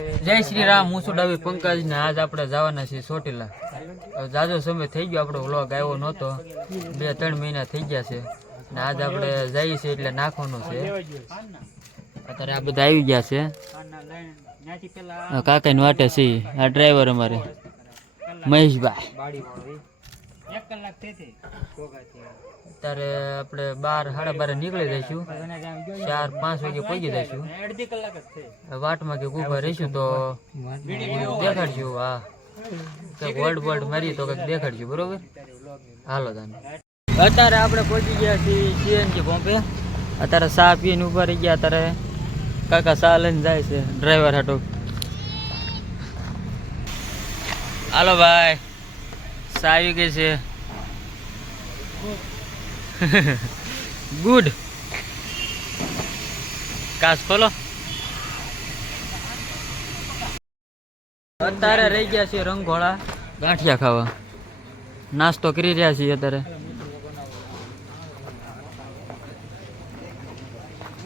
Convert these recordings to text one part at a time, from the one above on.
જય શ્રી રામ હું છું ડાબી પંકજ ને આજ આપણે જવાના છીએ ચોટીલા. જાજો સમય થઈ ગયો, આપણો વ્લોગ આવ્યો નહોતો. બે, ત્રણ મહિના થઈ ગયા છે. ને આજ આપણે જઈએ છીએ એટલે નાખવાનો છે. અત્યારે આ બધા આવી ગયા છે. આ કાકાની વાટે છે, આ ડ્રાઈવર અમારે. મહેશભાઈ. અત્યારે આપણે બાર, સાડા બારે નીકળી જઈશું. ચાર, પાંચ વાગે પહોંચી જઈશું. વાટમાં કે ઊભા રહીશું તો દેખાડશું, હા. કંઈક વર્ડ વર્ડ મારી તો કંઈક દેખાડશું, બરોબર? હાલો તમે અત્યારે આપણે પહોંચી ગયા છીએ સીએનજી પંપે. અત્યારે ચા પીને ઊભા રહી ગયા, અત્યારે કાકા ચા લઈને જાય છે ડ્રાઈવર હાટો. હાલો ભાઈ ચા આવી ગઈ છે. ગુડ કાસ ખોલો. અત્યારે રહી ગયા છીએ રંગોળા. ગાંઠિયા ખાવા. નાસ્તો કરી રહ્યા છીએ અત્યારે.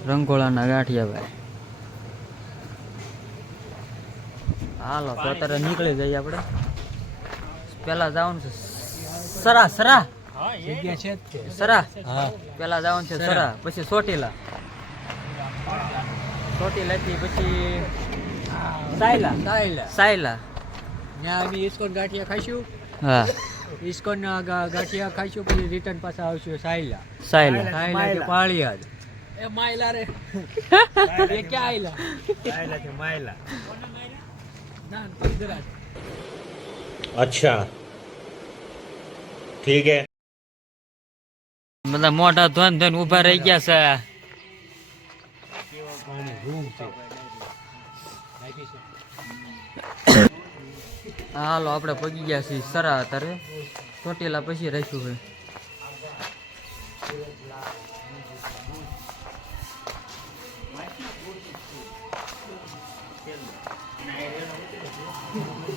રંગોળાના ગાંઠિયા ભાઈ. હાલો તો અત્યારે નીકળી જઈએ આપણે. પેલા જવાનું છે. સરા સરા. સરા પેલા જવાનું છે સરા પછી ચોટીલા ચોટીલા થી પછી સાયલા સાયલા ત્યાં અમે ઇસ્કોન ગાંઠિયા ખાઈશું હા ઇસ્કોન ના ગા- ગાંઠિયા ખાઈશું પછી રિટર્ન પાછા આવશું સાયલા સાયલા સાયલા કે પાળિયાદ એ માયલા રે એ ક્યાં આયલા ના પંદરા अच्छा ठीक है બધા મોઢા ધોન ધોન ઊભા રહી ગયા છે. હાલો, આપણે પગી ગયા છીએ સરા અત્યારે. ચોટેલા પછી રહીશું ભાઈ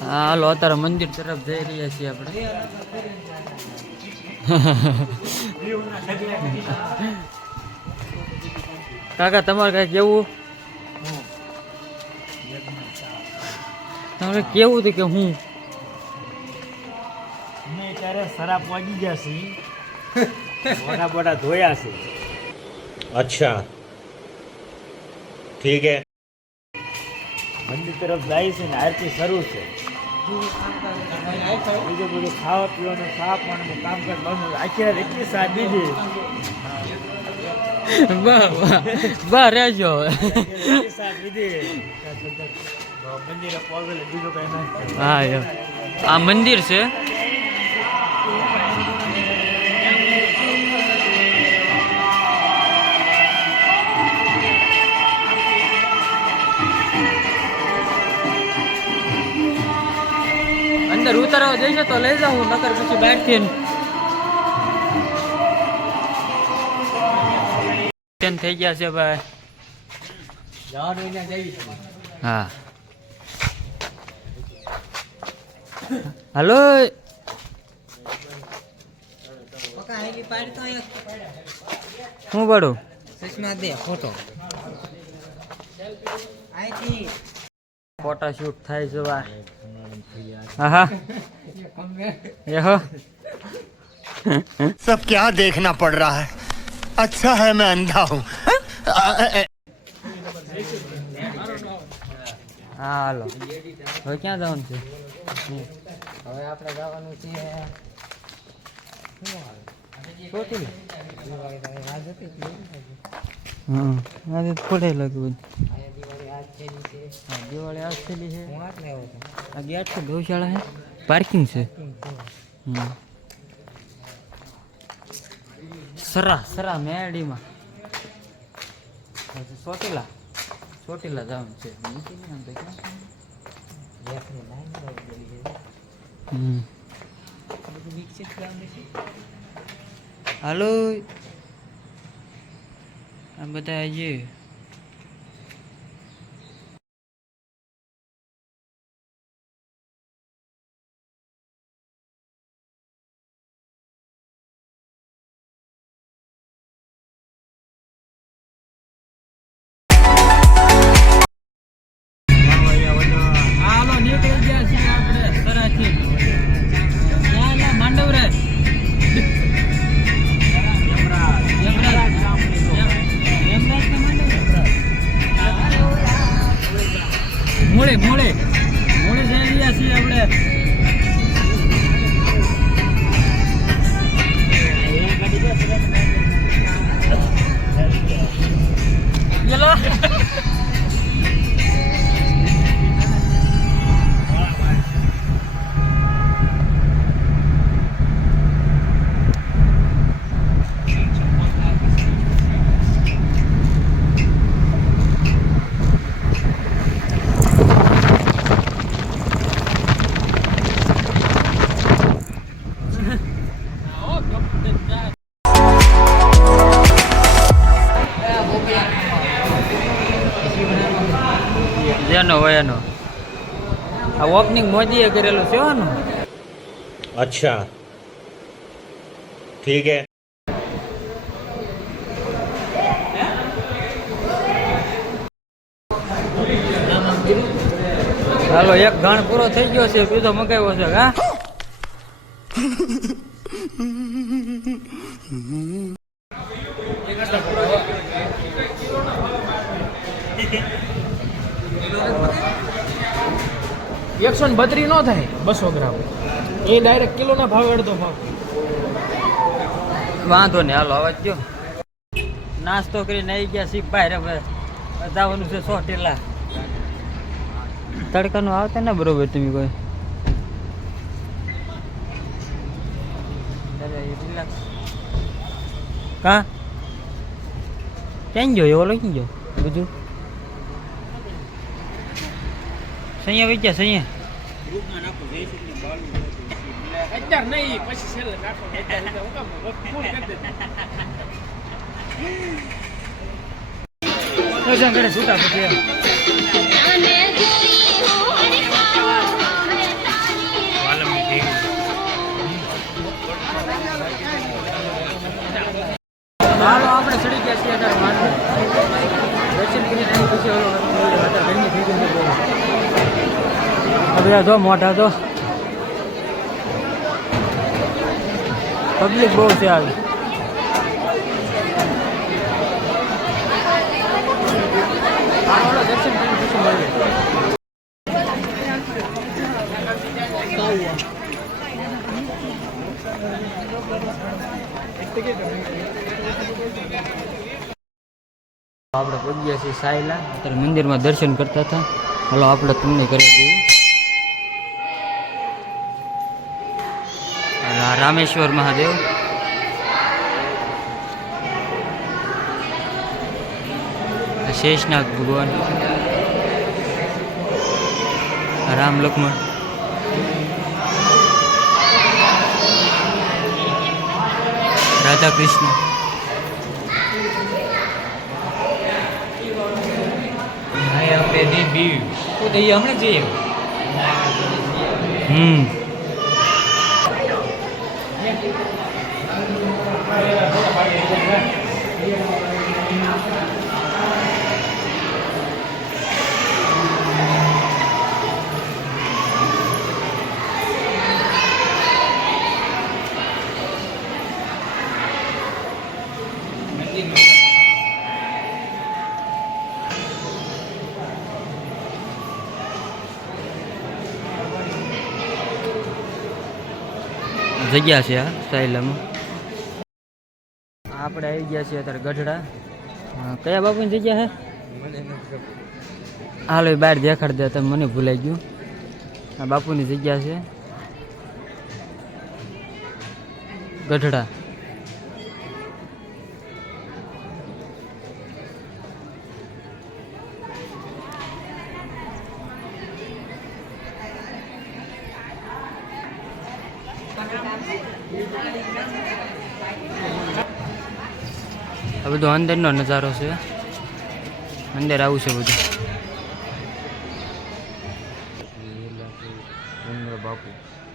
હાલો, અત્યારે મંદિર તરફ જઈ રહ્યા છીએ આપણે. કાકા તમારે કઈ કેવું તમારે કેવું હતું કે હું? મેં ત્યારે શરાબ વાગી ગયા છે. મોટા ધોયા છે. અચ્છા. ઠીક હે. તરફ જાય છે ને આરતી શરૂ છે. બીજું બધું ખાવા પીવાનું ચા પાણીનું કામકાજ બંધ આખી રાત એટલી સા બીજી બા રહેજો હા. આ મંદિર છે? અંદર ઉતારવા જઈશે તો લઈ જાઉં નકર પછી બહારથી થઈ ગયા છે ભાઈ? હા. હલો. હું પડું? સુષ્મા દે ફોટો. ફોટા શૂટ થાય છે વા હા હા એ હો सब क्या देखना पड़ रहा है अच्छा है मैं अंधा हूँ હા હાલો હવે ક્યાં જવાનું છે હવે આપણે જવાનું છે ચોટીલા દિવાળી રાહ હતી હા આજે થોડે લાગ્યું દિવાળી આજ થયેલી છે. હું આજ લેવો હતો આ ગેટ છે ગૌશાળા છે પાર્કિંગ છે. સરા સરા મેડીમાં ચોટીલા ચોટીલા જવાનું છે. હાલો. આ બધા ક્યાં ઓપનિંગ મોદીએ કરેલું છે ઓનું અચ્છા ઠીક હે ચાલો એક ઘણ પૂરો થઈ ગયો છે બીજો મગાવ્યો છે હા Thank you. એકસો ને બત્રી નો થાય, બસો ગ્રામ. એ ડાયરેક્ટ કિલોના ભાવ અડધો ભાવ. વાંધો નહીં, હાલો, અવાજ જો નાસ્તો કરીને આવી ગયા સી બહાર, હવે જવાનું છે સો ટેલા તડકાનું આવતા ને બરોબર તમે કોઈ. કા ક્યાં ગયો? એવો ક્યાં ગયો? બધું? સૈયા વેચ્યા સૈયા. અત્યાર નહીં પછી છેલ્લે નાખો. ફૂલ કરી છૂટા પછી. હાલો આપણે ચડી ગયા છીએ બધા જો મોઢા તો પબ્લિક બહુ છે આવી. એક દર્શન કરીને પછી મળીએ આપણે પહોંચ્યા છીએ સાયલા. અત્યારે મંદિરમાં દર્શન કરતા હતા. હાલો, આપણે તમને કરી દઈએ રા- રામેશ્વર મહાદેવ. આ શેષનાગ ભગવાન. રામ લક્ષ્મણ. રાધા કૃષ્ણ. હમ. જગ્યા છે આ સાયલામાં આપણે આવી ગયા છીએ અત્યારે ગઢડા. કયા બાપુની જગ્યા છે? હાલો એ બહાર દેખાડ દે તમે મને ભૂલાઈ ગયું. આ બાપુની જગ્યા છે ગઢડા. આ બધો અંદરનો નજારો છે. અંદર આવું છે બધું. બાપુ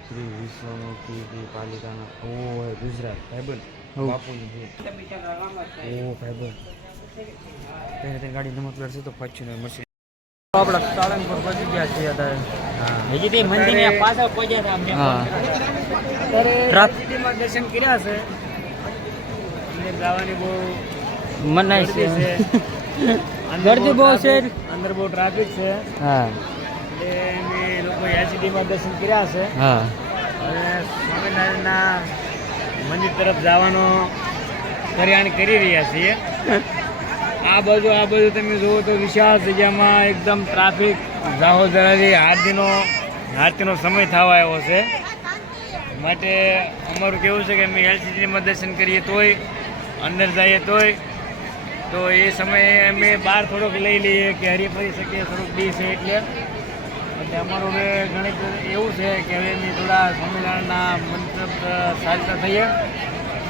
શ્રી વિશ્વમુખી પાલિકાના. ઓ ગુજરાત ઓહ. બાપુની ઓ ભાઈબંધ. તેને તે ગાડી નંબર પ્લેટ છે તો પાછું મળશે આપણે સાળંગપુર પહોંચી ગયા છીએ અત્યારે. હજી તે મંદિર પાછળ પહોંચ્યા હતા ટ્રાફ- દર્શન કર્યા છે. જવાની બહુ મનાય છે. ગરદી બહુ છે. અંદર બહુ ટ્રાફિક છે. હા. એટલે અમે લોકો એચડીમાં દર્શન કર્યા છે હા. હવે સ્વામિનારાયણના મંદિર તરફ જવાનો કર્યાણ કરી રહ્યા છીએ. આ બાજુ આ બાજુ તમે જુઓ તો વિશાળ જગ્યામાં એકદમ ટ્રાફિક જાહો જરાથી હાથીનો હાથીનો સમય થવા આવ્યો છે. માટે અમારું કેવું છે કે અમે એલસીડીમાં દર્શન કરીએ તોય અંદર જઈએ તોય તો એ સમયે અમે બહાર થોડોક લઈ લઈએ કે હરી ફરી શકીએ, થોડુંક બી છે એટલે. એટલે અમારું હવે ગણિત એવું છે કે હવે અમે થોડા સ્વામિનારાયણના મંત્ર સાજતા થઈએ.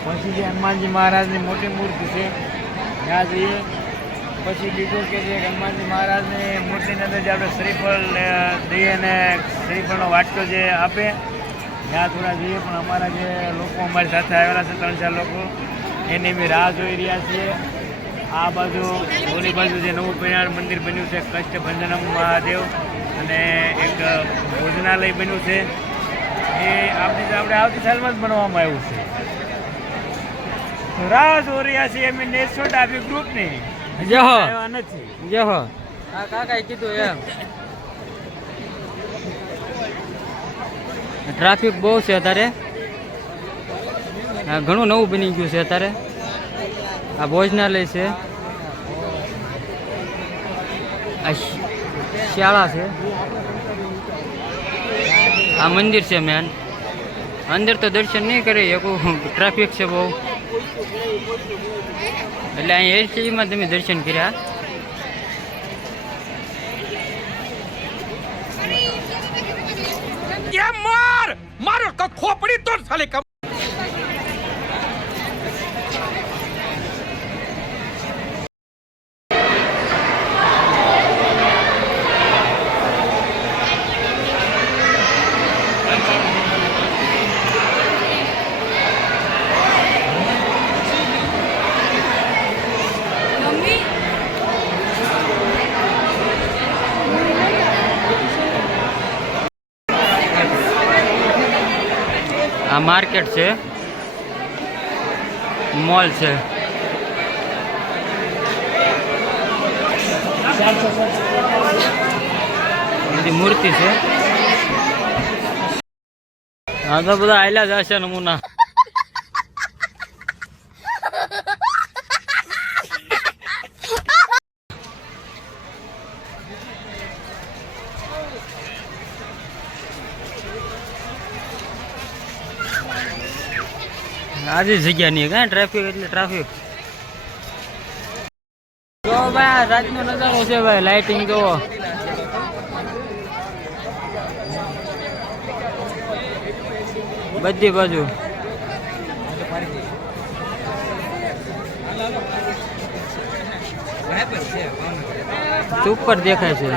પછી જે હનુમાનજી મહારાજની મોટી મૂર્તિ છે, ત્યાં જઈએ. પછી બીજું કે જે હનુમાનજી મહારાજની મૂર્તિની અંદર જે આપણે શ્રીફળ દઈએ અને શ્રીફળનો વાટકો જે આપે, ત્યાં થોડા જઈએ. પણ અમારા જે લોકો અમારી સાથે આવેલા છે, ત્રણ ચાર લોકો, એની અમે રાહ જોઈ રહ્યા છીએ. આ બાજુ ઓલી બાજુ જે નવું પરિણામ મંદિર બન્યું છે કષ્ટ ભંજનમ મહાદેવ અને એક ભોજનાલય બન્યું છે. એ આપણી આપણે આવતી સાલમાં જ બનાવવામાં આવ્યું છે. રાહ જોઈ છે એમ નેસોટ નેશનલ ટ્રાફિક ગ્રુપની જહો નથી. જહો હા. કાકાએ કીધું એમ. ટ્રાફિક બહુ છે અત્યારે. ઘણું નવું બની ગયું છે અત્યારે. આ ભોજનાલય છે. આ શ- શાળા છે. આ મંદિર છે મેન અંદર તો દર્શન નહીં કરી શકું ટ્રાફિક છે બહુ. એટલે અહીં એલસીડીમાં તમે દર્શન કર્યા. આ માર્કેટ છે. મોલ છે. બધી મૂર્તિ છે. હા તો બધા આયલા જ હશે નમૂના. આજે જગ્યા નહીં કાંઈ ટ્રાફિક એટલે ટ્રાફિક જો ભાઈ આ રાતનો છે ભાઈ લાઇટિંગ જોવો બધી બાજુ. ઉપર દેખાય છે.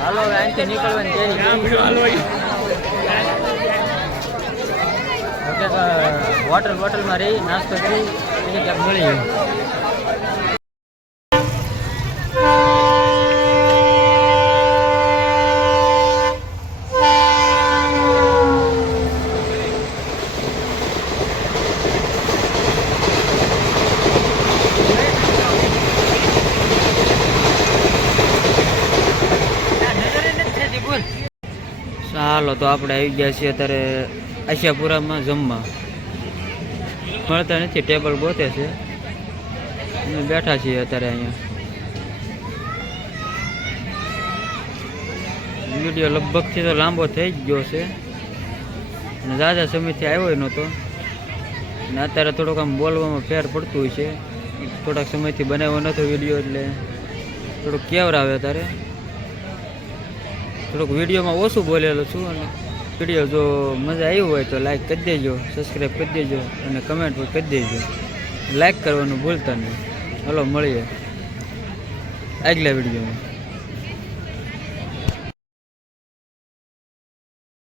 હાલો અહીંથી નીકળવાની તૈયારી ઓકે તો હોટલ હોટલમાં રહી નાસ્તો કરી પછી ક્યાંક મળી ચાલો તો આપણે આવી ગયા છીએ અત્યારે આશિયાપુરામાં જમવા. મળતા નથી, ટેબલ ગોતે છે. અમે બેઠા છીએ અત્યારે અહીંયા. વીડિયો લગભગથી તો લાંબો થઈ જ ગયો છે. અને દાદા સમયથી આવ્યો નહોતો. અને અત્યારે થોડોક આમ બોલવામાં ફેર પડતું હોય છે. થોડાક સમયથી બનાવ્યો નહોતો વીડિયો એટલે થોડુંક કેવર આવે અત્યારે. થોડુંક વિડીયોમાં ઓછું બોલેલો છું અને વીડિયો જો મજા આવી હોય તો લાઈક કરી દેજો સબસ્ક્રાઈબ કરી દેજો અને કમેન્ટ પણ કરી દેજો. લાઈક કરવાનું ભૂલતા નહીં. હલો, મળીએ આગલા વિડીયોમાં